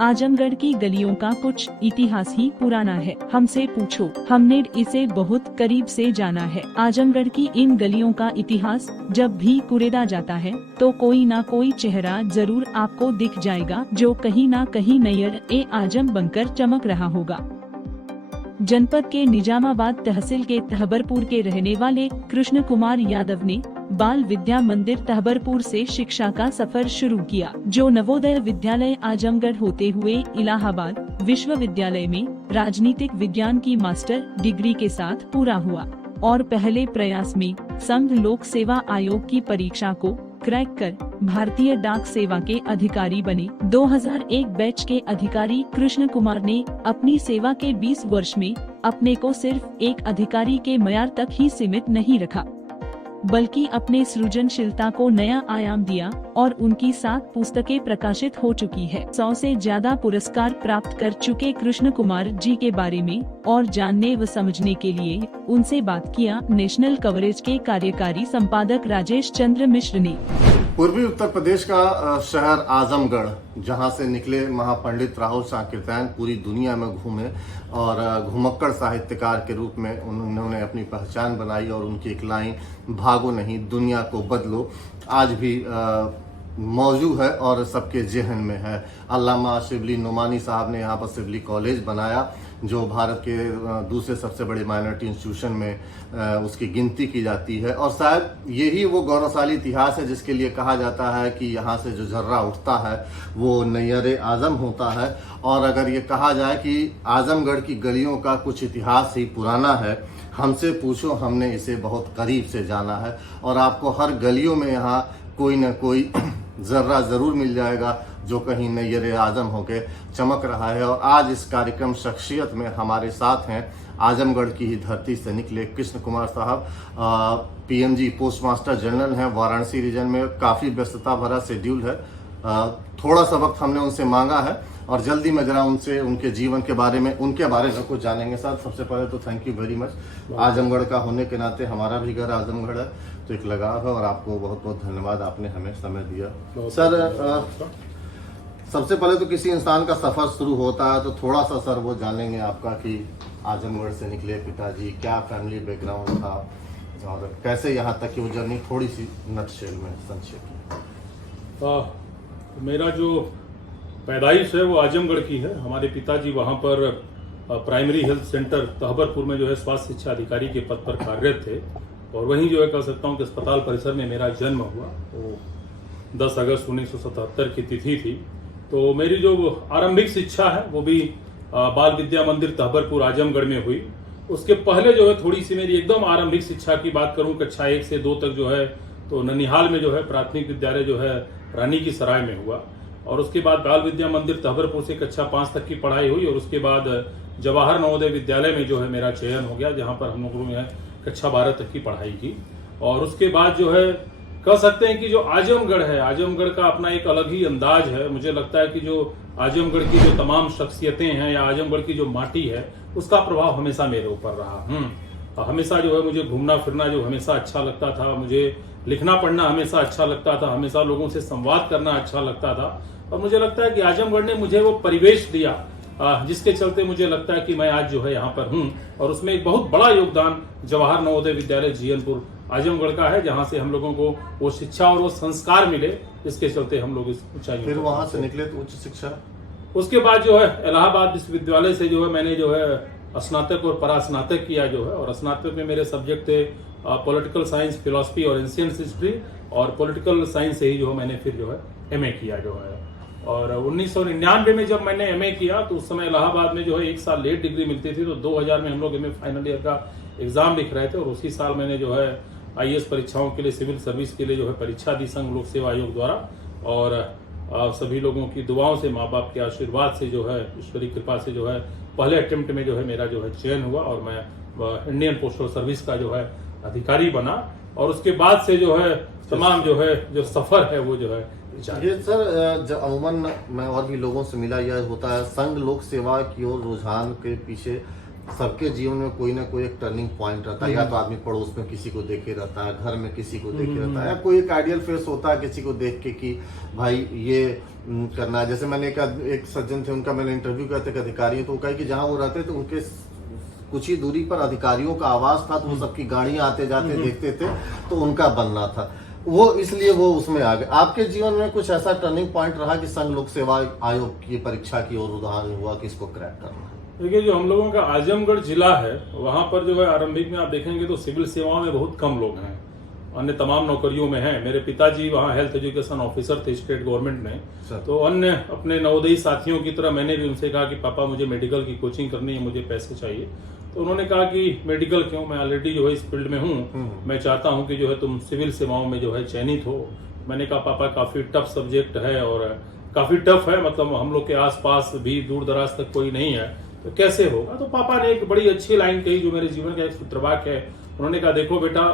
आजमगढ़ की गलियों का कुछ इतिहास ही पुराना है। हमसे पूछो, हमने इसे बहुत करीब से जाना है। आजमगढ़ की इन गलियों का इतिहास जब भी कुरेदा जाता है तो कोई ना कोई चेहरा जरूर आपको दिख जाएगा जो कहीं ना कहीं नैयर ए आजम बनकर चमक रहा होगा। जनपद के निजामाबाद तहसील के तहबरपुर के रहने वाले कृष्ण कुमार यादव ने बाल विद्या मंदिर तहबरपुर से शिक्षा का सफर शुरू किया, जो नवोदय विद्यालय आजमगढ़ होते हुए इलाहाबाद विश्वविद्यालय में राजनीतिक विज्ञान की मास्टर डिग्री के साथ पूरा हुआ और पहले प्रयास में संघ लोक सेवा आयोग की परीक्षा को क्रैक कर भारतीय डाक सेवा के अधिकारी बने। 2001 बैच के अधिकारी कृष्ण कुमार ने अपनी सेवा के 20 वर्ष में अपने को सिर्फ एक अधिकारी के म्यार तक ही सीमित नहीं रखा, बल्कि अपने सृजनशीलता को नया आयाम दिया और उनकी 7 पुस्तकें प्रकाशित हो चुकी है। 100 से ज्यादा पुरस्कार प्राप्त कर चुके कृष्ण कुमार जी के बारे में और जानने व समझने के लिए उनसे बात किया नेशनल कवरेज के कार्यकारी संपादक राजेश चंद्र मिश्र ने। पूर्वी उत्तर प्रदेश का शहर आजमगढ़, जहां से निकले महापंडित राहुल सांकृत्यायन पूरी दुनिया में घूमे और घुमक्कड़ साहित्यकार के रूप में उन्होंने अपनी पहचान बनाई और उनकी एक लाइन भागो नहीं दुनिया को बदलो आज भी मौजूद है और सबके जहन में है। अल्लामा शिबली नुमानी साहब ने यहाँ पर शिबली कॉलेज बनाया जो भारत के दूसरे सबसे बड़े माइनॉरिटी इंस्टीट्यूशन में उसकी गिनती की जाती है और शायद यही वो गौरवशाली इतिहास है जिसके लिए कहा जाता है कि यहाँ से जो झर्रा उठता है वो नैयर आजम होता है। और अगर ये कहा जाए कि आजमगढ़ की गलियों का कुछ इतिहास ही पुराना है, हमसे पूछो, हमने इसे बहुत करीब से जाना है और आपको हर गलियों में यहाँ कोई न कोई जर्रा जरूर मिल जाएगा जो कहीं नैयर आजम होके चमक रहा है। और आज इस कार्यक्रम शख्सियत में हमारे साथ हैं आजमगढ़ की ही धरती से निकले कृष्ण कुमार साहब, पीएमजी पोस्ट मास्टर जनरल हैं वाराणसी रीजन में। काफ़ी व्यस्तता भरा शेड्यूल है, थोड़ा सा वक्त हमने उनसे मांगा है और जल्दी में जरा उनसे उनके जीवन के बारे में कुछ जानेंगे। सर, सबसे पहले तो thank you very much. Azamgarh का होने के नाते हमारा भी घर आजमगढ़ है तो एक लगाव है और आपको बहुत बहुत धन्यवाद, आपने हमें समय दिया। सर, सबसे पहले तो किसी इंसान का सफर शुरू होता है तो थोड़ा सा सर वो जानेंगे आपका कि आजमगढ़ से निकले पिताजी, क्या फैमिली बैकग्राउंड था और कैसे यहाँ तक की वो जर्नी थोड़ी सी नटशेल में संक्षेप। मेरा जो पैदाइश है वो आजमगढ़ की है। हमारे पिताजी वहाँ पर प्राइमरी हेल्थ सेंटर तहबरपुर में जो है स्वास्थ्य शिक्षा अधिकारी के पद पर कार्यरत थे और वहीं जो है कह सकता हूँ कि अस्पताल परिसर में मेरा जन्म हुआ। वो 10 अगस्त 1977 की तिथि थी। तो मेरी जो आरंभिक शिक्षा है वो भी बाल विद्या मंदिर तहबरपुर आजमगढ़ में हुई। उसके पहले जो है थोड़ी सी मेरी एकदम आरंभिक शिक्षा की बात करूं, कक्षा 1 से 2 तक जो है तो ननिहाल में जो है प्राथमिक विद्यालय जो है रानी की सराय में हुआ और उसके बाद बाल विद्या मंदिर तहबरपुर से कक्षा 5 तक की पढ़ाई हुई और उसके बाद जवाहर नवोदय विद्यालय में जो है मेरा चयन हो गया, जहां पर हम लोगों ने कक्षा 12 तक की पढ़ाई की। और उसके बाद जो है कह सकते हैं कि जो आजमगढ़ है, आजमगढ़ का अपना एक अलग ही अंदाज है। मुझे लगता है कि जो आजमगढ़ की जो तमाम शख्सियतें हैं या आजमगढ़ की जो माटी है उसका प्रभाव हमेशा मेरे ऊपर रहा। हमेशा जो है मुझे घूमना फिरना जो हमेशा अच्छा लगता था, मुझे लिखना पढ़ना हमेशा अच्छा लगता था, हमेशा लोगों से संवाद करना अच्छा लगता था और मुझे लगता है कि आजमगढ़ ने मुझे वो परिवेश दिया जिसके चलते मुझे लगता है कि मैं आज जो है यहाँ पर हूँ। और उसमें एक बहुत बड़ा योगदान जवाहर नवोदय विद्यालय जीयनपुर आजमगढ़ का है, जहाँ से हम लोगों को वो शिक्षा और वो संस्कार मिले, इसके चलते हम लोग इस ऊंचाई। फिर वहां से निकले तो उच्च शिक्षा, उसके बाद जो है इलाहाबाद विश्वविद्यालय से जो है मैंने जो है स्नातक और परास्नातक किया जो है। और स्नातक में मेरे सब्जेक्ट थे पॉलिटिकल साइंस, फिलोसफी और एंशिएंट हिस्ट्री और पॉलिटिकल साइंस से ही जो मैंने फिर जो है एमए किया जो है। और 1999 में जब मैंने एमए किया तो उस समय इलाहाबाद में जो है 1 साल लेट डिग्री मिलती थी, तो 2000 में हम लोग एमए फाइनल ईयर का एग्जाम लिख रहे थे और उसी साल मैंने जो है आईएएस परीक्षाओं के लिए, सिविल सर्विस के लिए जो है परीक्षा दी संघ लोक सेवा आयोग द्वारा। और सभी लोगों की दुआओं से, माँ बाप के आशीर्वाद से जो है, ईश्वरी कृपा से जो है पहले अटेम्प्ट में जो है मेरा जो है चयन हुआ और मैं इंडियन पोस्टल सर्विस का जो है अधिकारी बना। और उसके बाद से जो है तमाम जो है जो सफर है वो जो है ये सर अमूमन मैं और भी लोगों से मिला, यह होता है संघ लोक सेवा की ओर रुझान के पीछे सबके जीवन में कोई ना कोई एक टर्निंग पॉइंट रहता है। या तो आदमी पड़ोस में किसी को देखे रहता है, घर में किसी को देखे रहता है, या कोई एक आइडियल फेस होता है किसी को देख के कि भाई ये करना है। जैसे मैंने एक सज्जन थे, उनका मैंने इंटरव्यू किया था, एक अधिकारी, तो वो कहे कि जहाँ वो रहते थे उनके कुछ ही दूरी पर अधिकारियों का आवास था, तो वो सबकी गाड़ियां आते जाते देखते थे, तो उनका बनना था वो, इसलिए वो उसमें आ गए। आपके जीवन में कुछ ऐसा टर्निंग पॉइंट रहा कि संघ लोक सेवा आयोग की परीक्षा की ओर रुझान हुआ कि इसको क्रैक करना? देखिए, जो हम लोगों का आजमगढ़ जिला है, वहां पर जो है आरंभिक में आप देखेंगे तो सिविल सेवाओं में बहुत कम लोग हैं, अन्य तमाम नौकरियों में हैं। मेरे पिताजी वहाँ हेल्थ एजुकेशन ऑफिसर थे स्टेट गवर्नमेंट में, तो अन्य अपने नवोदयी साथियों की तरह मैंने भी उनसे कहा कि पापा मुझे मेडिकल की कोचिंग करनी है, मुझे पैसे चाहिए। तो उन्होंने कहा कि मेडिकल क्यों, मैं ऑलरेडी जो है इस फील्ड में हूँ, मैं चाहता हूँ कि जो है तुम सिविल सेवाओं में जो है चयनित हो। मैंने कहा पापा काफी टफ सब्जेक्ट है और काफी टफ है, मतलब हम लोग के आसपास भी दूर दराज तक कोई नहीं है, तो कैसे होगा। तो पापा ने एक बड़ी अच्छी लाइन कही जो मेरे जीवन का एक सूत्रवाक्य है। उन्होंने कहा देखो बेटा,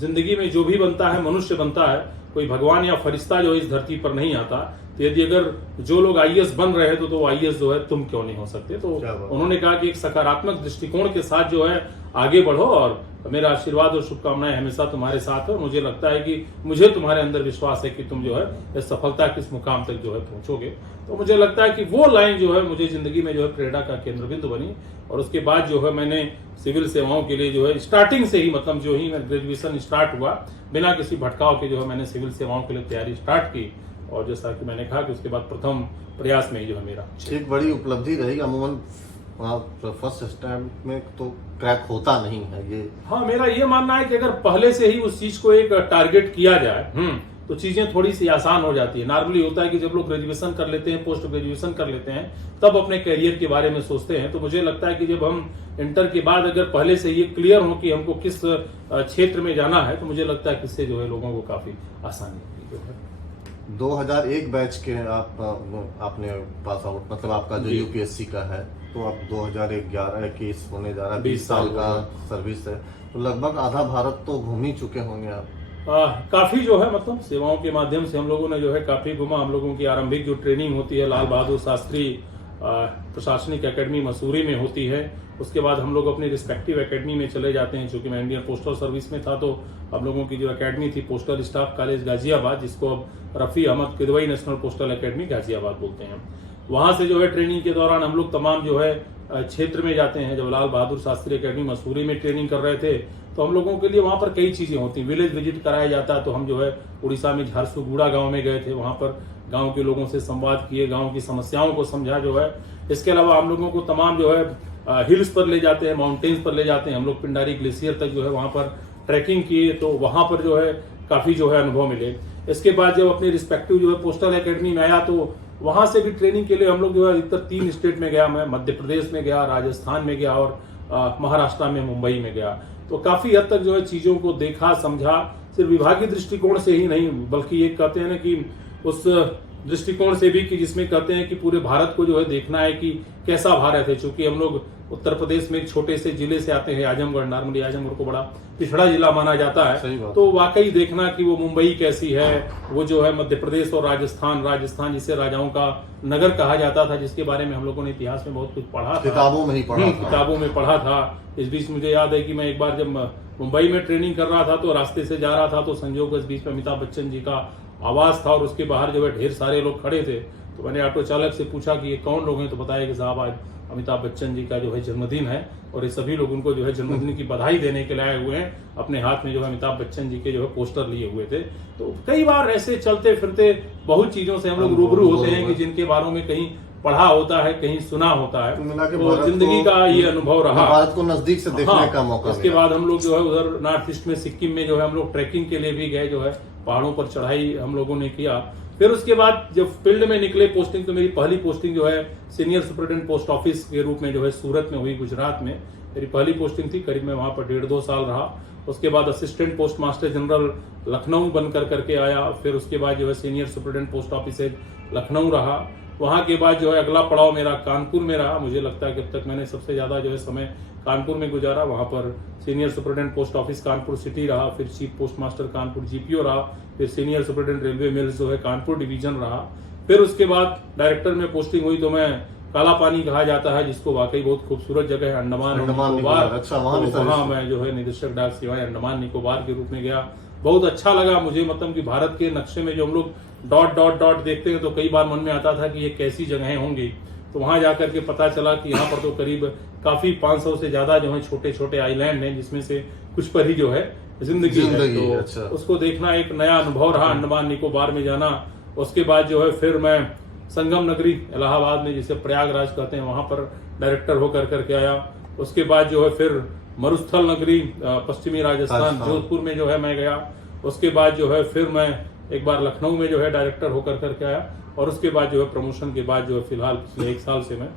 जिंदगी में जो भी बनता है मनुष्य बनता है, कोई भगवान या फरिश्ता जो इस धरती पर नहीं आता। तो यदि अगर जो लोग आईएएस बन रहे हैं तो आईएएस जो है तुम क्यों नहीं हो सकते। तो उन्होंने कहा कि एक सकारात्मक दृष्टिकोण के साथ जो है आगे बढ़ो और मेरा आशीर्वाद और शुभकामनाएं हमेशा तुम्हारे साथ है। मुझे लगता है कि मुझे तुम्हारे अंदर विश्वास है कि तुम जो है इस सफलता के इस मुकाम तक जो है पहुंचोगे। तो मुझे लगता है कि वो लाइन जो है मुझे जिंदगी में जो है प्रेरणा का केंद्र बिंदु बनी। और उसके बाद जो है मैंने सिविल सेवाओं के लिए जो है स्टार्टिंग से ही, मतलब जो ही मेरा ग्रेजुएशन स्टार्ट हुआ, बिना किसी भटकाव के जो है मैंने सिविल सेवाओं के लिए तैयारी स्टार्ट की। और जैसा कि मैंने कहा कि उसके बाद प्रथम प्रयास में ही जो है मेरा एक बड़ी उपलब्धि रहेगी। अमूमन फर्स्ट अटेम्प्ट में तो क्रैक होता नहीं है ये। हाँ, मेरा ये मानना है कि अगर पहले से ही उस चीज को एक टारगेट किया जाए तो चीजें थोड़ी सी आसान हो जाती है। नॉर्मली होता है कि जब लोग ग्रेजुएशन कर लेते हैं, पोस्ट ग्रेजुएशन कर लेते हैं, तब अपने करियर के बारे में सोचते हैं। तो मुझे लगता है कि जब हम इंटर के बाद अगर पहले से ये क्लियर हो कि हमको किस क्षेत्र में जाना है, तो मुझे लगता है कि इससे जो है लोगों को काफी आसानी होगी। 2001 बैच के आपने पास आउट, मतलब आपका जो यूपीएससी का है, तो आप 2011-21 होने जा रहा है, 20 साल का सर्विस है, तो लगभग आधा भारत तो घूम ही चुके होंगे आप। काफी जो है, मतलब सेवाओं के माध्यम से हम लोगों ने जो है काफी घुमा। हम लोगों की आरंभिक जो ट्रेनिंग होती है लाल बहादुर शास्त्री प्रशासनिक एकेडमी मसूरी में होती है। उसके बाद हम लोग अपनी रिस्पेक्टिव एकेडमी में चले जाते हैं। चूंकि मैं इंडियन पोस्टल सर्विस में था, तो हम लोगों की जो एकेडमी थी पोस्टल स्टाफ कॉलेज गाजियाबाद, जिसको अब Rafi Ahmed Kidwai national postal academy Ghaziabad बोलते हैं। वहां से जो है ट्रेनिंग के दौरान हम लोग तमाम जो है क्षेत्र में जाते हैं। जब लाल बहादुर शास्त्री एकेडमी मसूरी में ट्रेनिंग कर रहे थे, तो हम लोगों के लिए वहां पर कई चीजें होती, विलेज विजिट कराया जाता। तो हम जो है उड़ीसा में झारसुगुड़ा गांव में गए थे, वहां पर गांव के लोगों से संवाद किए, गांव की समस्याओं को समझा जो है। इसके अलावा हम लोगों को तमाम जो है हिल्स पर ले जाते हैं, माउंटेन्स पर ले जाते हैं। हम लोग पिंडारी ग्लेशियर तक जो है वहां पर ट्रैकिंग किए, तो वहां पर जो है काफी जो है अनुभव मिले। इसके बाद जब अपनी रिस्पेक्टिव जो है पोस्टल एकेडमी में आया, तो वहां से भी ट्रेनिंग के लिए हम लोग जो है अधिकतर 3 स्टेट में गया। मैं मध्य प्रदेश में गया, राजस्थान में गया और महाराष्ट्र में मुंबई में गया। तो काफी हद तक जो है चीजों को देखा, समझा, सिर्फ विभागीय दृष्टिकोण से ही नहीं, बल्कि ये कहते हैं ना कि उस दृष्टिकोण से भी कि जिसमें कहते हैं कि पूरे भारत को जो है देखना है कि कैसा भारत है। चूंकि हम लोग उत्तर प्रदेश में एक छोटे से जिले से आते हैं, आजमगढ़। नॉर्मली आजमगढ़ को बड़ा पिछड़ा जिला माना जाता है, तो वाकई देखना कि वो मुंबई कैसी है, वो जो है मध्य प्रदेश और राजस्थान जिसे राजाओं का नगर कहा जाता था, जिसके बारे में हम लोगों ने इतिहास में बहुत कुछ पढ़ा था, किताबों में पढ़ा था। इस बीच मुझे याद है कि मैं एक बार जब मुंबई में ट्रेनिंग कर रहा था, तो रास्ते से जा रहा था, तो संजोग इस बीच में अमिताभ बच्चन जी का आवाज था और उसके बाहर जो है ढेर सारे लोग खड़े थे। तो मैंने ऑटो चालक से पूछा कि ये कौन लोग हैं, तो बताया कि साहब आज अमिताभ बच्चन जी का जो है जन्मदिन है और ये सभी लोग उनको जो है जन्मदिन की बधाई देने के लिए आए हुए हैं। अपने हाथ में जो है अमिताभ बच्चन जी के जो है पोस्टर लिए हुए थे। तो कई बार ऐसे चलते फिरते बहुत चीजों से हम लोग रूबरू होते हैं कि जिनके बारे में कहीं पढ़ा होता है, कहीं सुना होता है। तो जिंदगी का ये अनुभव रहा, भारत को नजदीक से देखने का मौका। उसके बाद हम लोग जो है उधर नॉर्थ ईस्ट में सिक्किम में जो है हम लोग ट्रैकिंग के लिए भी गए, जो है पहाड़ों पर चढ़ाई हम लोगों ने किया। फिर उसके बाद जब फील्ड में निकले पोस्टिंग, तो मेरी पहली पोस्टिंग जो है सीनियर सुपरिटेंडेंट पोस्ट ऑफिस के रूप में जो है सूरत में हुई, गुजरात में मेरी पहली पोस्टिंग थी। करीब मैं वहां पर 1.5-2 साल रहा। उसके बाद assistant post master general Lucknow बनकर करके आया। फिर उसके बाद जो है senior superintendent post office Lucknow रहा। वहां के बाद जो है अगला पड़ाव मेरा कानपुर में रहा। मुझे लगता है कि अब तक मैंने सबसे ज्यादा जो है समय कानपुर में गुजारा। वहां पर senior superintendent post office Kanpur city रहा, फिर chief post master Kanpur GPO रहा, फिर सीनियर सुपरिटेंडेंट रेलवे मिल्स जो है कानपुर डिवीजन रहा। फिर उसके बाद डायरेक्टर में पोस्टिंग हुई, तो मैं काला पानी कहा जाता है, जिसको वाकई बहुत खूबसूरत जगह है, अंडमान और निकोबार। अच्छा, वहाँ भी तो वहाँ मैं जो है निदेशक डाक सेवाएं अंडमान निकोबार के रूप में गया। बहुत अच्छा लगा मुझे, मतलब कि भारत के नक्शे में जो हम लोग डॉट डॉट डॉट देखते हैं तो कई बार मन में आता था कि ये कैसी जगहें होंगी। तो वहां जाकर के पता चला कि यहाँ पर तो करीब काफी 500 से ज्यादा जो है छोटे छोटे आइलैंड हैं, जिसमें से कुछ पर ही जो है जिंदगी है। तो अच्छा। उसको देखना एक नया अनुभव रहा, अंडमान निकोबार में जाना। उसके बाद जो है फिर मैं संगम नगरी इलाहाबाद में, जिसे प्रयागराज कहते हैं, वहां पर डायरेक्टर होकर करके आया। उसके बाद जो है फिर मरुस्थल नगरी पश्चिमी राजस्थान जोधपुर में जो है मैं गया। उसके बाद जो है फिर मैं एक बार लखनऊ में जो है डायरेक्टर होकर करके आया। और उसके बाद जो है प्रमोशन के बाद जो है फिलहाल पिछले 1 साल से मैं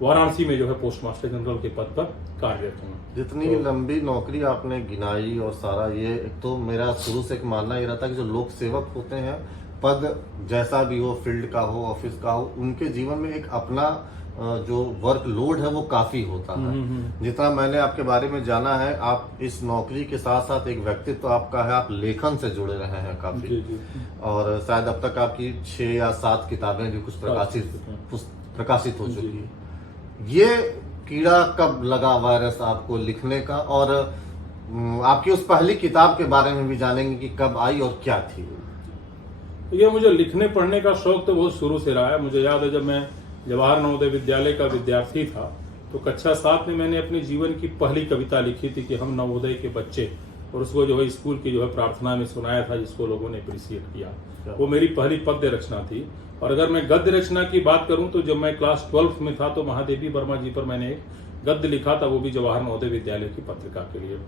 वाराणसी में जो है पोस्ट मास्टर जनरल के पद पर कार्यरत हूँ। जितनी लंबी नौकरी आपने गिनाई और सारा ये, एक तो मेरा शुरू से एक मानना ये रहता कि जो लोक सेवक होते हैं, पद जैसा भी हो, फील्ड का हो, ऑफिस का हो, उनके जीवन में एक अपना जो वर्क लोड है वो काफी होता है। जितना मैंने आपके बारे में जाना है, आप इस नौकरी के साथ साथ एक व्यक्तित्व आपका है, आप लेखन से जुड़े रहे हैं काफी। जी। और शायद अब तक आपकी 6 या 7 किताबें भी कुछ प्रकाशित हो चुकी है। ये कीड़ा कब लगा वायरस आपको लिखने का, और आपकी उस पहली किताब के बारे में भी जानेंगे कि कब आई और क्या थी। ये मुझे लिखने पढ़ने का शौक तो बहुत शुरू से रहा है। मुझे याद है जब मैं जवाहर नवोदय विद्यालय का विद्यार्थी था तो कक्षा 7 में मैंने अपने जीवन की पहली कविता लिखी थी कि हम नवोदय के बच्चे, और उसको जो है स्कूल की जो है प्रार्थना में सुनाया था, जिसको लोगों ने अप्रिशिएट किया। वो मेरी पहली पद्य रचना थी। और अगर मैं गद्य रचना की बात करूं तो जब मैं क्लास 12 में था तो महादेवी वर्मा जी पर मैंने एक गद्य लिखा था, वो भी जवाहर नवोदय विद्यालय की पत्रिका के लिए।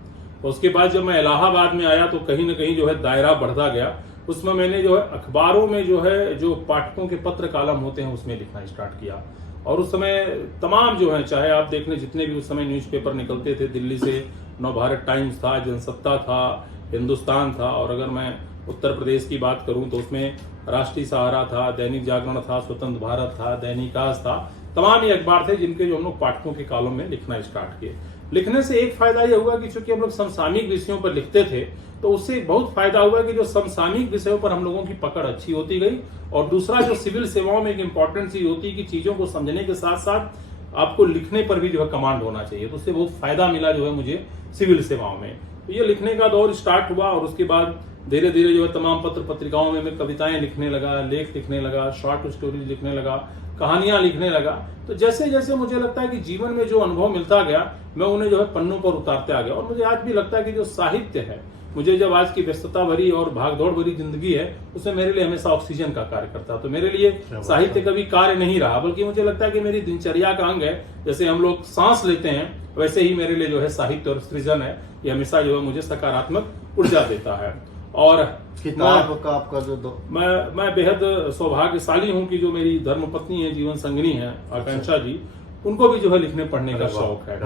उसके बाद जब मैं इलाहाबाद में आया तो कहीं न कहीं जो है दायरा बढ़ता गया। उसमें मैंने जो है अखबारों में जो है जो पाठकों के पत्र कालम होते हैं उसमें लिखना स्टार्ट किया। और उस समय तमाम जो है, चाहे आप देख लें जितने भी उस समय न्यूज़पेपर निकलते थे, दिल्ली से नवभारत टाइम्स था, जनसत्ता था, हिंदुस्तान था, और अगर मैं उत्तर प्रदेश की बात करूं तो उसमें राष्ट्रीय सहारा था, दैनिक जागरण था, स्वतंत्र भारत था, दैनिक आज था। तमाम ये अखबार थे जिनके जो हम लोग पाठकों के कॉलम में लिखना स्टार्ट किए। लिखने से एक फायदा यह हुआ कि चूंकि हम लोग समसामयिक विषयों पर लिखते थे तो उससे बहुत फायदा हुआ कि जो समसामयिक विषयों पर हम लोगों की पकड़ अच्छी होती गई। और दूसरा, जो सिविल सेवाओं में एक इंपॉर्टेंट चीज होती है कि चीजों को समझने के साथ साथ आपको लिखने पर भी जो है कमांड होना चाहिए। तो उससे बहुत फायदा मिला जो है मुझे सिविल सेवाओं में। तो ये लिखने का दौर स्टार्ट हुआ और उसके बाद धीरे धीरे जो है तमाम पत्र पत्रिकाओं में मैं कविताएं लिखने लगा, लेख लिखने लगा, शॉर्ट स्टोरीज लिखने लगा, कहानियां लिखने लगा। तो जैसे जैसे मुझे लगता है कि जीवन में जो अनुभव मिलता गया मैं उन्हें जो है पन्नों पर उतारते आ गया। और मुझे आज भी लगता है कि जो साहित्य है, मुझे जब आज की व्यस्तता भरी और भागदौड़ भरी जिंदगी है, उसमें मेरे लिए हमेशा ऑक्सीजन का कार्य करता है। तो मेरे लिए साहित्य कभी कार्य नहीं रहा, बल्कि मुझे लगता है कि मेरी दिनचर्या का अंग है। जैसे हम लोग सांस लेते हैं वैसे ही मेरे लिए जो है साहित्य और सृजन है, ये हमेशा जो है मुझे सकारात्मक ऊर्जा देता है। और किताब का आपका जो मैं बेहद सौभाग्यशाली हूं कि जो मेरी धर्मपत्नी है, जीवन संगिनी है आकांक्षा जी, उनको भी जो है लिखने पढ़ने का शौक है।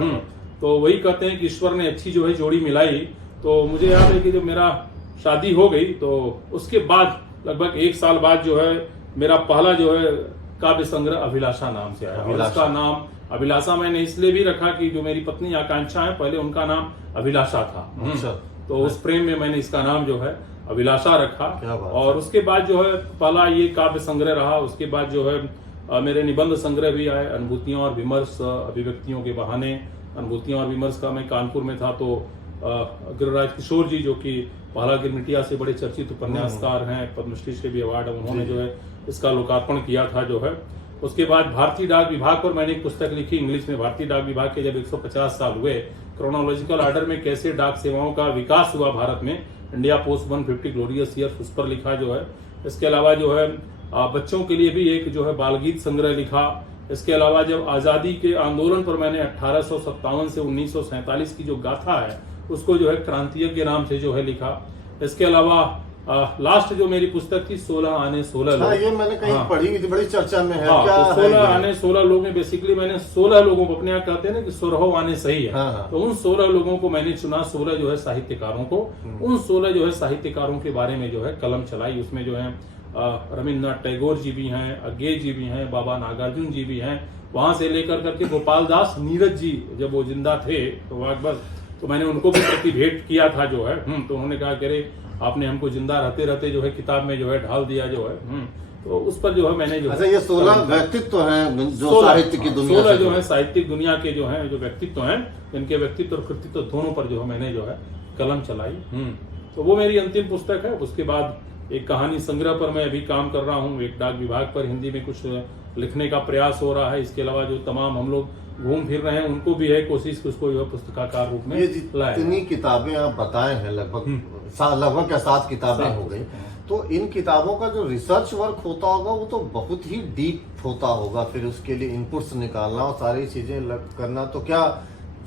तो वही कहते हैं कि ईश्वर ने अच्छी जो है जोड़ी मिलाई। तो मुझे याद है कि जब मेरा शादी हो गई तो उसके बाद लगभग 1 साल बाद जो है मेरा पहला जो है काव्य संग्रह अभिलाषा नाम से आया। और उसका नाम अभिलाषा मैंने इसलिए भी रखा कि जो मेरी पत्नी आकांक्षा है, पहले उनका नाम अभिलाषा था। तो उस प्रेम में मैंने इसका नाम जो है अभिलाषा रखा। और उसके बाद जो है पहला ये काव्य संग्रह रहा। उसके बाद जो है मेरे निबंध संग्रह भी आए, अनुभूतियां और विमर्श, अभिव्यक्तियों के बहाने। अनुभूतियां और विमर्श का मैं कानपुर में था तो गिरिराज किशोर जी, जो कि पहला गिरमिटिया से बड़े चर्चित उपन्यासकार हैं, पद्मश्री से भी अवार्ड, उन्होंने जो है इसका लोकार्पण किया था जो है। उसके बाद भारतीय डाक विभाग पर मैंने एक पुस्तक लिखी इंग्लिश में। भारतीय डाक विभाग के जब 150 साल हुए, क्रोनोलॉजिकल ऑर्डर में कैसे डाक सेवाओं का विकास हुआ भारत में, इंडिया पोस्ट 150 ग्लोरियस ईयर्स, उस पर लिखा जो है। इसके अलावा जो है बच्चों के लिए भी एक जो है बाल गीत संग्रह लिखा। इसके अलावा जब आजादी के आंदोलन पर मैंने 1857 से 1947 की जो गाथा है उसको जो है क्रांतियज्ञ के नाम से जो है लिखा। इसके अलावा लास्ट जो मेरी पुस्तक थी 16 आने 16 लोग, ये मैंने कहीं पढ़ी थी, बड़ी चर्चा में है। हाँ, क्या तो 16 आने 16 लोग में बेसिकली मैंने 16 लोगों को, अपने यहाँ कहते हैं ना कि 16 आने सही है। तो उन 16 लोगों को मैंने चुना, 16 जो है साहित्यकारों को। उन 16 जो है साहित्यकारों के बारे में जो है कलम चलाई। उसमें जो है रविन्द्रनाथ टैगोर जी भी हैं, अज्ञे जी भी हैं, बाबा नागार्जुन जी भी हैं, वहां से लेकर करके गोपाल दास नीरज जी जब वो जिंदा थे तो वाकबस, तो मैंने उनको भी प्रति भेंट किया था जो है। तो उन्होंने कहा कि अरे आपने हमको जिंदा रहते रहते जो है किताब में जो है ढाल दिया जो है। तो उस पर जो है मैंने जो अच्छा, ये 16 व्यक्तित्व हैं जो साहित्य की दुनिया 16 से जो है साहित्यिक दुनिया के जो है जो व्यक्तित्व हैं, इनके व्यक्तित्व और कृतित्व दोनों पर जो है मैंने जो है कलम चलाई। तो वो मेरी अंतिम पुस्तक है। उसके बाद एक कहानी संग्रह पर मैं अभी काम कर रहा हूँ, एक डाक विभाग पर हिंदी में कुछ लिखने का प्रयास हो रहा है। इसके अलावा जो तमाम हम लोग घूम फिर रहे हैं उनको भी है कोशिश कि उसको जो है पुस्तकाकार रूप में लाए। जितनी किताबें आप बताए हैं लगभग क्या 7 किताबें हो गई, तो इन किताबों का जो रिसर्च वर्क होता होगा वो तो बहुत ही डीप होता होगा। फिर उसके लिए इनपुट्स निकालना और सारी चीजें करना, तो क्या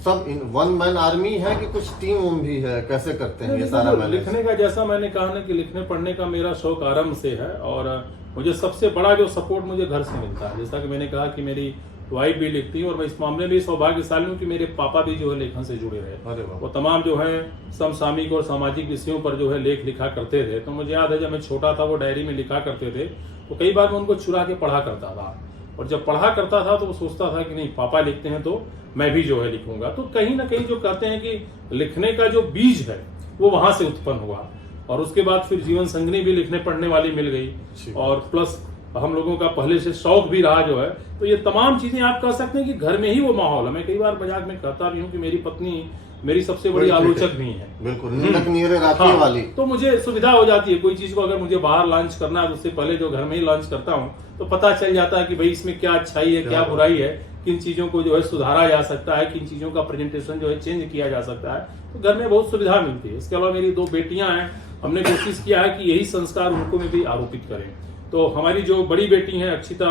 सब वन मैन आर्मी है कि कुछ टीम भी है, कैसे करते हैं ये सारा मैनेज? लिखने का जैसा मैंने कहा ना कि लिखने पढ़ने का मेरा शौक आरंभ से है और मुझे सबसे बड़ा जो सपोर्ट मुझे घर से मिलता है। जैसा कि मैंने कहा कि मेरी वाइफ भी लिखती है और मैं इस मामले में सौभाग्यशाली हूँ कि मेरे पापा भी जो है लेखन से जुड़े रहे। वो तमाम जो है समसामयिक और सामाजिक विषयों पर जो है लेख लिखा करते थे। तो मुझे याद है जब मैं छोटा था वो डायरी में लिखा करते थे, तो कई बार मैं उनको चुरा के पढ़ा करता था और जब पढ़ा करता था तो वो सोचता था कि नहीं पापा लिखते हैं तो मैं भी जो है लिखूंगा। तो कहीं ना कहीं जो कहते हैं कि लिखने का जो बीज है वो वहां से उत्पन्न हुआ और उसके बाद फिर जीवन संगनी भी लिखने पढ़ने वाली मिल गई और प्लस हम लोगों का पहले से शौक भी रहा जो है। तो ये तमाम चीजें आप कह सकते हैं कि घर में ही वो माहौल है। मैं कई बार मजाक में कहता भी हूँ कि मेरी पत्नी मेरी सबसे बड़ी आलोचक भी है। बिल्कुल वाली। तो मुझे सुविधा हो जाती है, कोई चीज को अगर मुझे बाहर लॉन्च करना है तो उससे पहले जो घर में ही लॉन्च करता हूँ तो पता चल जाता है कि भाई इसमें क्या अच्छाई है क्या बुराई है, किन चीजों को जो है सुधारा जा सकता है, किन चीजों का प्रेजेंटेशन जो है चेंज किया जा सकता है। तो घर में बहुत सुविधा मिलती है। इसके अलावा मेरी 2 बेटियां हैं, हमने कोशिश किया है कि यही संस्कार उनको में भी आरोपित करें। तो हमारी जो बड़ी बेटी है अक्षिता,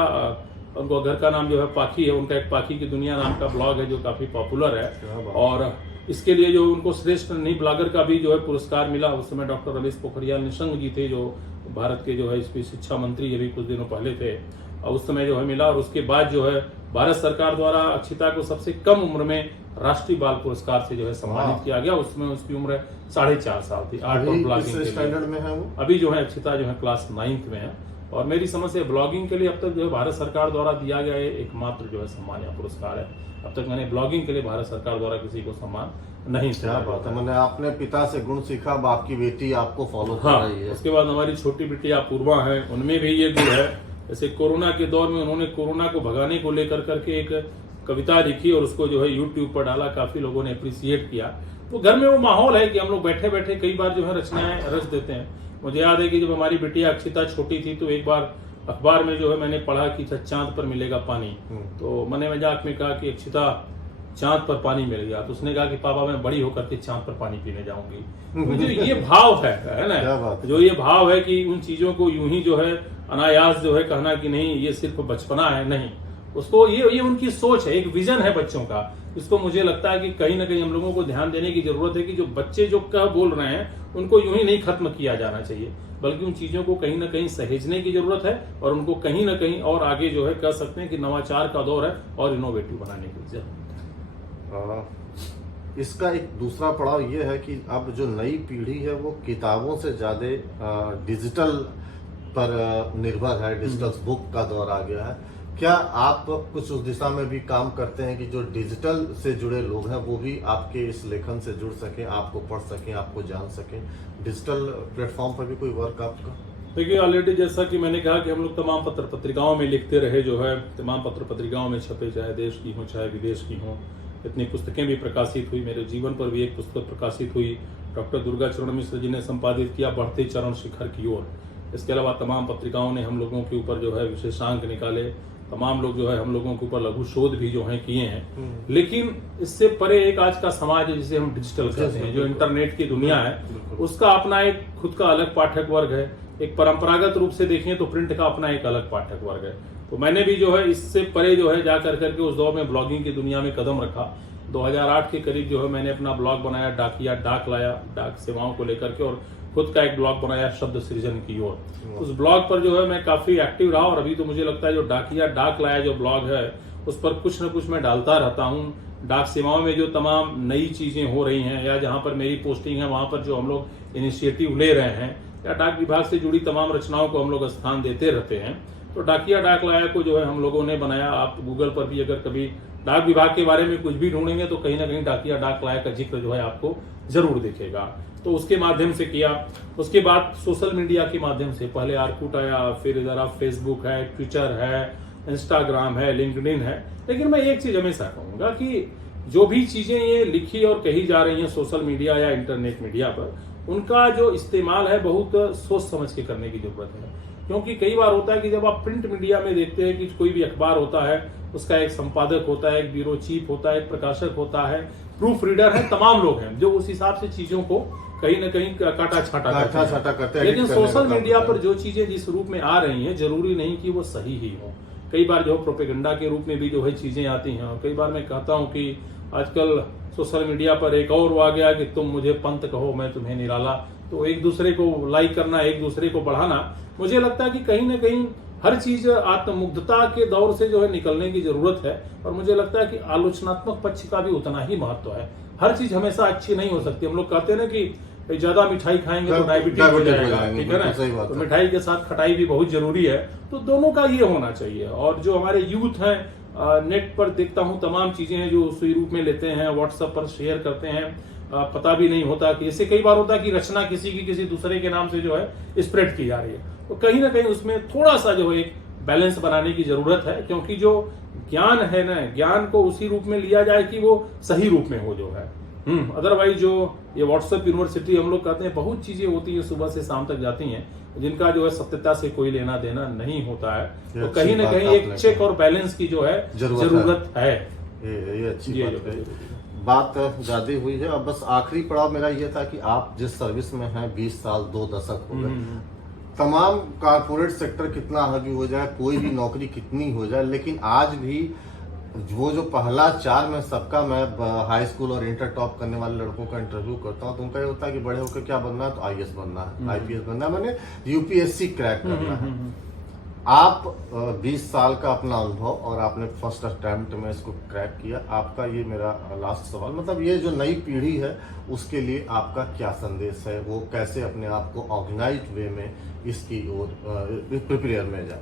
उनको घर का नाम जो है पाखी है, उनका एक पाखी की दुनिया नाम का ब्लॉग है जो काफी पॉपुलर है और इसके लिए जो उनको श्रेष्ठ नई ब्लॉगर का भी जो है पुरस्कार मिला। उस समय डॉक्टर रमेश पोखरियाल निशंक जी थे जो भारत के जो है इसकी शिक्षा मंत्री अभी कुछ दिनों पहले थे और उस समय जो है मिला। और उसके बाद जो है भारत सरकार द्वारा अक्षिता को सबसे कम उम्र में राष्ट्रीय बाल पुरस्कार से जो है सम्मानित किया गया। उसमें उसकी उम्र 4.5 साल थी। आर्ट और ब्लॉगिंग स्टैंडर्ड में है वो। अभी जो है अक्षिता जो है क्लास 9th में है और मेरी समझ से ब्लॉगिंग के लिए अब तक जो है भारत सरकार द्वारा दिया गया एकमात्र जो है सम्मान या पुरस्कार है। अब तक मैंने ब्लॉगिंग के लिए भारत सरकार द्वारा किसी को सम्मान नहीं। क्या बात है, मैंने आपने पिता से गुण सीखा, अब आपकी बेटी आपको फॉलो कर रही है। उसके बाद हमारी छोटी बेटी अपूर्वा है, उनमें भी ये गुण है। जैसे कोरोना के दौर में उन्होंने कोरोना को भगाने को लेकर करके एक कविता लिखी और उसको जो है यूट्यूब पर डाला, काफी लोगों ने अप्रिसिएट किया। तो घर में वो माहौल है कि हम लोग बैठे बैठे कई बार जो है रचनाएं रच देते हैं। मुझे याद है कि जब हमारी बेटिया अक्षिता छोटी थी तो एक बार अखबार में जो है मैंने पढ़ा कि चांद पर मिलेगा पानी। तो मैंने मजाक में कहा कि अक्षिता चांद पर पानी मिल गया। तो उसने कहा कि पापा मैं बड़ी होकर के चांद पर पानी पीने जाऊंगी। मुझे ये भाव है ना, जो ये भाव है कि उन चीजों को यूं ही जो है अनायास जो है कहना कि नहीं ये सिर्फ बचपना है, नहीं, उसको ये उनकी सोच है, एक विजन है बच्चों का। इसको मुझे लगता है कि कहीं ना कहीं हम लोगों को ध्यान देने की जरूरत है कि जो बच्चे जो कह बोल रहे हैं उनको यूं ही नहीं खत्म किया जाना चाहिए, बल्कि उन चीजों को कहीं ना कहीं सहेजने की जरूरत है और उनको कहीं ना कहीं और आगे जो है कह सकते हैं कि नवाचार का दौर है और इनोवेटिव बनाने की जरूरत है। इसका एक दूसरा पड़ाव ये है कि अब जो नई पीढ़ी है वो किताबों से ज्यादा डिजिटल पर निर्भर है, डिजिटल बुक का दौर आ गया है। क्या आप कुछ उस दिशा में भी काम करते हैं कि जो डिजिटल से जुड़े लोग हैं वो भी आपके इस लेखन से जुड़ सकें, आपको पढ़ सकें, आपको जान सकें? डिजिटल प्लेटफॉर्म पर भी कोई वर्क आपका? देखिए ऑलरेडी जैसा कि मैंने कहा कि हम लोग तमाम पत्र पत्रिकाओं में लिखते रहे, जो है तमाम पत्र पत्रिकाओं में छपे, चाहे देश की हो चाहे विदेश की हो। इतनी पुस्तकें भी प्रकाशित हुई, मेरे जीवन पर भी एक पुस्तक प्रकाशित हुई, डॉक्टर दुर्गा चरण मिश्र जी ने संपादित किया, बढ़ते चरण शिखर की ओर। इसके अलावा तमाम पत्रिकाओं ने हम लोगों के ऊपर जो है विशेषांक निकाले, तमाम लोग जो है हम लोगों के ऊपर लघु शोध भी जो है किए हैं। लेकिन इससे परे एक आज का समाज है जिसे हम डिजिटल कहते हैं, जो इंटरनेट की दुनिया है, उसका अपना एक खुद का अलग पाठक वर्ग है। एक परंपरागत रूप से देखें तो प्रिंट का अपना एक अलग पाठक वर्ग है। तो मैंने भी जो है इससे परे जो है जाकर करके उस दौर में ब्लॉगिंग की दुनिया में कदम रखा। 2008 के करीब जो है मैंने अपना ब्लॉग बनाया, डाकिया डाक लाया, डाक सेवाओं को लेकर के, और खुद का एक ब्लॉग बनाया शब्द सृजन की ओर। उस ब्लॉग पर जो है मैं काफी एक्टिव रहा और अभी तो मुझे लगता है जो डाकिया डाक लाया जो ब्लॉग है उस पर कुछ न कुछ मैं डालता रहता हूँ। डाक सेवाओं में जो तमाम नई चीजें हो रही हैं या जहाँ पर मेरी पोस्टिंग है वहां पर जो हम लोग इनिशिएटिव ले रहे हैं या डाक विभाग से जुड़ी तमाम रचनाओं को हम लोग स्थान देते रहते हैं। तो डाकिया डाक लाया को जो है हम लोगों ने बनाया। आप गूगल पर भी अगर कभी डाक विभाग के बारे में कुछ भी ढूंढेंगे तो कहीं ना कहीं डाकिया डाक लाया का जिक्र जो है आपको जरूर दिखेगा। तो उसके माध्यम से किया। उसके बाद सोशल मीडिया के माध्यम से पहले आर्कुट आया, फिर इधर आप फेसबुक है, ट्विटर है, इंस्टाग्राम है, लिंक्डइन है। लेकिन मैं एक चीज हमेशा कहूंगा कि जो भी चीजें ये लिखी और कही जा रही हैं सोशल मीडिया या इंटरनेट मीडिया पर, उनका जो इस्तेमाल है बहुत सोच समझ के करने की जरूरत है। क्योंकि कई बार होता है कि जब आप प्रिंट मीडिया में देखते हैं कि कोई भी अखबार होता है, उसका एक संपादक होता है, एक ब्यूरो चीफ होता है, एक प्रकाशक होता है, प्रूफ रीडर है, तमाम लोग हैं जो उस हिसाब से चीजों को कहीं ना कहीं काटा छाटा करते हैं। लेकिन सोशल मीडिया पर जो चीजें जिस रूप में आ रही हैं, जरूरी नहीं कि वो सही ही हो। कई बार जो प्रोपेगेंडा के रूप में भी जो है चीजें आती हैं। और कई बार मैं कहता हूं कि आजकल सोशल मीडिया पर एक और आ गया कि तुम मुझे पंत कहो मैं तुम्हें निराला। तो एक दूसरे को लाइक करना, एक दूसरे को बढ़ाना, मुझे लगता है कि कहीं ना कहीं हर चीज आत्ममुग्धता के दौर से जो है निकलने की जरूरत है। और मुझे लगता है कि आलोचनात्मक पक्ष का भी उतना ही महत्व है। हर चीज हमेशा अच्छी नहीं हो सकती। हम लोग कहते हैं ना कि ज्यादा मिठाई खाएंगे तो डायबिटीज हो जाएगा, ठीक है ना। तो मिठाई के साथ खटाई भी बहुत जरूरी है। तो दोनों का ये होना चाहिए। और जो हमारे यूथ हैं, नेट पर देखता हूं तमाम चीजें हैं जो उसी रूप में लेते हैं, व्हाट्सएप पर शेयर करते हैं, पता भी नहीं होता कि ऐसे कई बार होता है कि रचना किसी की किसी दूसरे के नाम से जो है स्प्रेड की जा रही है। तो कहीं ना कहीं उसमें थोड़ा सा जो है एक बैलेंस बनाने की जरूरत है। क्योंकि जो ज्ञान है ना, ज्ञान को उसी रूप में लिया जाए कि वो सही रूप में हो जो है। अदरवाइज जो ये व्हाट्सएप यूनिवर्सिटी हम लोग कहते हैं, बहुत चीजें होती है सुबह से शाम तक जाती हैं जिनका जो है सत्यता से कोई लेना देना नहीं होता है। तो कहीं ना कहीं एक चेक और बैलेंस की जो है जरूरत है। ये अच्छी बात ज्यादा हुई है। अब बस आखिरी पड़ाव मेरा ये था कि आप जिस सर्विस में हैं 20 साल 2 दशक हो गए, तमाम कारपोरेट सेक्टर कितना हावी हो जाए, कोई भी नौकरी कितनी हो जाए, लेकिन आज भी वो जो पहला 4 में सबका, मैं हाई स्कूल और इंटर टॉप करने वाले लड़कों का इंटरव्यू करता हूँ तो उनका ये होता है कि बड़े होकर क्या बनना है, तो आईएएस बनना है, आईपीएस बनना है, मैंने यूपीएससी क्रैक करना है। आप 20 साल का अपना अनुभव और आपने फर्स्ट अटेम्प्ट में इसको क्रैक किया, आपका ये मेरा लास्ट सवाल, मतलब ये जो नई पीढ़ी है उसके लिए आपका क्या संदेश है, वो कैसे अपने आप को ऑर्गेनाइज्ड वे में इसकी ओर प्रिपेयर में जाए?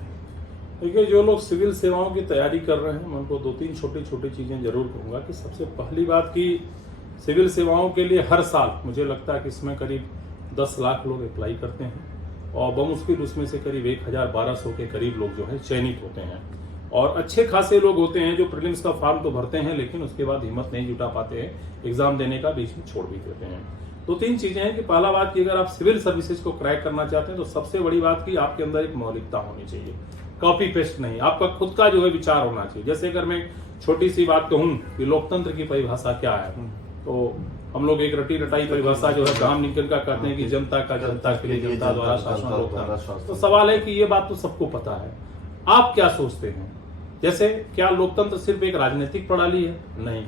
देखिए, जो लोग सिविल सेवाओं की तैयारी कर रहे हैं मैं उनको 2-3 छोटी चीजें जरूर कहूंगा कि सबसे पहली बात कि सिविल सेवाओं के लिए हर साल मुझे लगता है कि इसमें करीब 10 लाख लोग अप्लाई करते हैं और बमुश्किल उसमें से करीब 1000-1200 के करीब लोग जो है चयनित होते हैं। और अच्छे खासे लोग होते हैं जो प्रीलिम्स का फॉर्म तो भरते हैं लेकिन उसके बाद हिम्मत नहीं जुटा पाते हैं, एग्जाम देने का बीच में छोड़ भी देते हैं। 2-3 चीजें हैं कि पहला बात कि अगर आप सिविल सर्विसेज को क्रैक करना चाहते हैं तो सबसे बड़ी बात कि आपके अंदर एक मौलिकता होनी चाहिए, कॉपी पेस्ट नहीं, आपका खुद का जो है विचार होना चाहिए। जैसे अगर मैं छोटी सी बात कहूं कि लोकतंत्र की परिभाषा क्या है, तो हम लोग एक रटी रटाई परिभाषा जो है अब्राहम लिंकन का कहते हैं कि जनता का जनता के लिए, जनता द्वारा शासन लोकतंत्र। तो सवाल है कि ये बात तो सबको पता है, आप क्या सोचते हैं? जैसे क्या लोकतंत्र सिर्फ एक राजनीतिक प्रणाली है? नहीं,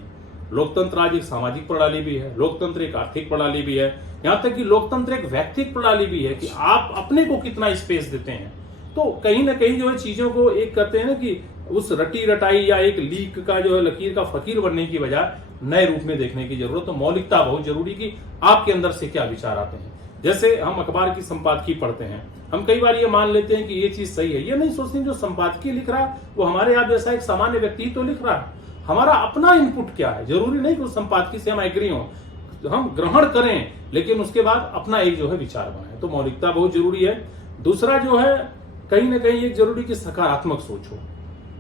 लोकतंत्र आज एक सामाजिक प्रणाली भी है, लोकतंत्र एक आर्थिक प्रणाली भी है, यहाँ तक कि लोकतंत्र एक व्यक्तिक प्रणाली भी है कि आप अपने को कितना स्पेस देते हैं। तो कहीं ना कहीं जो है चीजों को एक कहते हैं ना कि उस रटी रटाई या एक लीक का जो है लकीर का फकीर बनने की बजाय नए रूप में देखने की जरूरत। तो मौलिकता बहुत जरूरी कि आपके अंदर से क्या विचार आते हैं। जैसे हम अखबार की संपादकीय पढ़ते हैं, हम कई बार ये मान लेते हैं कि ये चीज सही है, ये नहीं सोचते जो संपादकीय लिख रहा है वो हमारे आप जैसा एक सामान्य व्यक्ति तो लिख रहा है, हमारा अपना इनपुट क्या है। जरूरी नहीं कि उस संपादकीय से हम एग्री हो, हम ग्रहण करें लेकिन उसके बाद अपना एक जो है विचार बनाए। तो मौलिकता बहुत जरूरी है। दूसरा जो है कहीं ना कहीं एक जरूरी कि सकारात्मक सोच हो,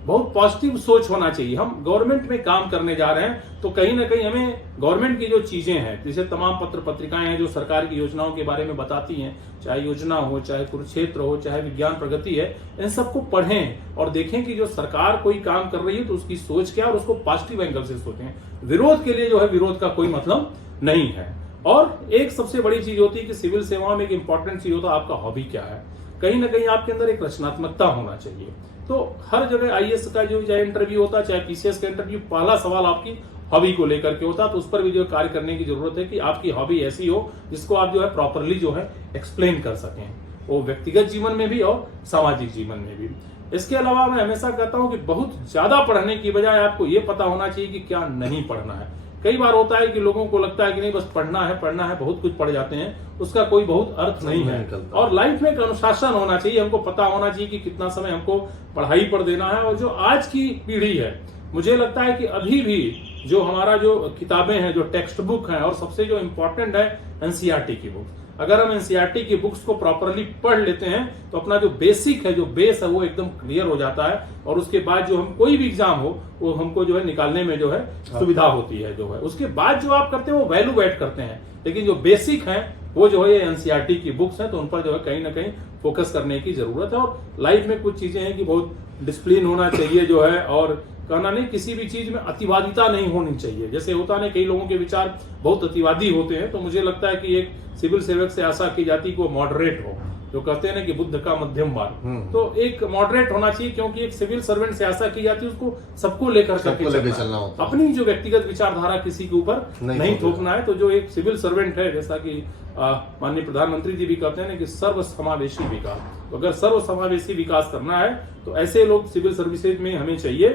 बहुत पॉजिटिव सोच होना चाहिए। हम गवर्नमेंट में काम करने जा रहे हैं तो कहीं ना कहीं हमें गवर्नमेंट की जो चीजें हैं, जैसे तमाम पत्र पत्रिकाएं हैं जो सरकार की योजनाओं के बारे में बताती हैं, चाहे योजना हो, चाहे कुरुक्षेत्र हो, चाहे विज्ञान प्रगति है, इन सबको पढ़ें और देखें कि जो सरकार कोई काम कर रही है तो उसकी सोच क्या है और उसको पॉजिटिव एंगल से सोचें। विरोध के लिए जो है विरोध का कोई मतलब नहीं है। और एक सबसे बड़ी चीज होती है कि सिविल सेवाओं में एक इंपॉर्टेंट चीज होता है आपका हॉबी क्या है। कहीं ना कहीं आपके अंदर एक रचनात्मकता होना चाहिए। तो हर जगह आईएएस का जो चाहे इंटरव्यू होता है, चाहे पीसीएस का इंटरव्यू, पहला सवाल आपकी हॉबी को लेकर के होता है। तो उस पर भी जो कार्य करने की जरूरत है कि आपकी हॉबी ऐसी हो जिसको आप जो है प्रॉपरली जो है एक्सप्लेन कर सकें, वो व्यक्तिगत जीवन में भी और सामाजिक जीवन में भी। इसके अलावा मैं हमेशा कहता हूं कि बहुत ज्यादा पढ़ने की बजाय आपको ये पता होना चाहिए कि क्या नहीं पढ़ना है। कई बार होता है कि लोगों को लगता है कि नहीं बस पढ़ना है, बहुत कुछ पढ़ जाते हैं, उसका कोई बहुत अर्थ नहीं है। और लाइफ में एक अनुशासन होना चाहिए, हमको पता होना चाहिए कि कितना समय हमको पढ़ाई पर देना है। और जो आज की पीढ़ी है मुझे लगता है कि अभी भी जो हमारा जो किताबें हैं, जो टेक्स्ट बुक हैं, और सबसे जो इम्पोर्टेंट है एनसीईआरटी की बुक, अगर हम एनसीईआरटी की बुक्स को प्रॉपरली पढ़ लेते हैं तो अपना जो बेसिक है, जो बेस है, वो एकदम क्लियर हो जाता है, और उसके बाद जो हम कोई भी एग्जाम हो वो हमको जो है निकालने में जो है सुविधा होती है। जो है उसके बाद जो आप करते हैं वो वैल्यू ऐड करते हैं, लेकिन जो बेसिक है वो जो है ये एनसीईआरटी की बुक्स हैं, तो उन पर जो है कहीं ना कहीं फोकस करने की जरूरत है। और लाइफ में कुछ चीजें हैं कि बहुत डिसिप्लिन होना चाहिए जो है, और कहना नहीं, किसी भी चीज में अतिवादिता नहीं होनी चाहिए। जैसे होता है कई लोगों के विचार बहुत अतिवादी होते हैं, तो मुझे लगता है कि एक सिविल सेवक से आशा की जाती है कि वो मॉडरेट हो, जो कहते हैं ना कि बुद्ध का मध्यम मार्ग, तो एक मॉडरेट होना चाहिए, क्योंकि एक सिविल सर्वेंट से आशा की जाती है उसको सबको लेकर चलना होता है, अपनी जो व्यक्तिगत विचारधारा किसी के ऊपर नहीं थोपना है। तो जो एक सिविल सर्वेंट है, जैसा कि माननीय प्रधानमंत्री जी भी कहते हैं ना कि सर्व समावेशी विकास, तो अगर सर्व समावेशी विकास करना है तो ऐसे लोग सिविल सर्विसेज में हमें चाहिए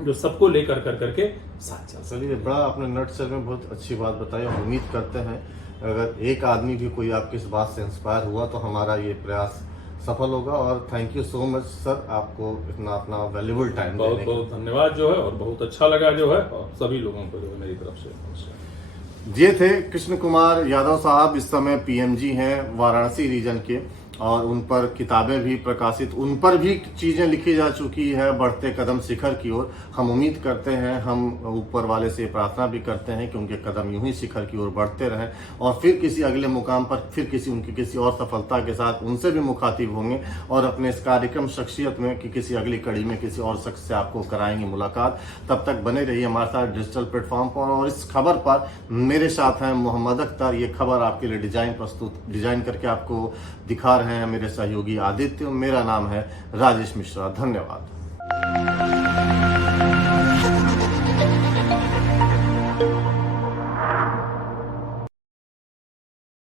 जो सबको लेकर करके साथ चल। चलिए, बड़ा आपने नटशेल में बहुत अच्छी बात बताई। हम उम्मीद करते हैं अगर एक आदमी भी कोई आपकी इस बात से इंस्पायर हुआ तो हमारा ये प्रयास सफल होगा। और thank you so much sir, आपको इतना अपना वैल्यूबल टाइम देने बहुत बहुत धन्यवाद जो है, और बहुत अच्छा लगा जो है, और सभी लोगों को जो है मेरी तरफ से। ये थे कृष्ण कुमार यादव साहब, इस समय पीएमजी हैं वाराणसी रीजन के, और उन पर किताबें भी प्रकाशित, उन पर भी चीजें लिखी जा चुकी है बढ़ते कदम शिखर की ओर। हम उम्मीद करते हैं, हम ऊपर वाले से प्रार्थना भी करते हैं कि उनके कदम यूं ही शिखर की ओर बढ़ते रहें, और फिर किसी अगले मुकाम पर फिर उनकी किसी और सफलता के साथ उनसे भी मुखातिब होंगे, और अपने इस कार्यक्रम शख्सियत में कि किसी अगली कड़ी में किसी और शख्स से आपको कराएंगे मुलाकात। तब तक बने रहिए हमारे साथ डिजिटल प्लेटफॉर्म पर। और इस खबर पर मेरे साथ हैं मोहम्मद अख्तर। ये खबर आपके लिए डिजाइन करके आपको दिखा रहे हैं मेरे सहयोगी आदित्य। मेरा नाम है राजेश मिश्रा। धन्यवाद।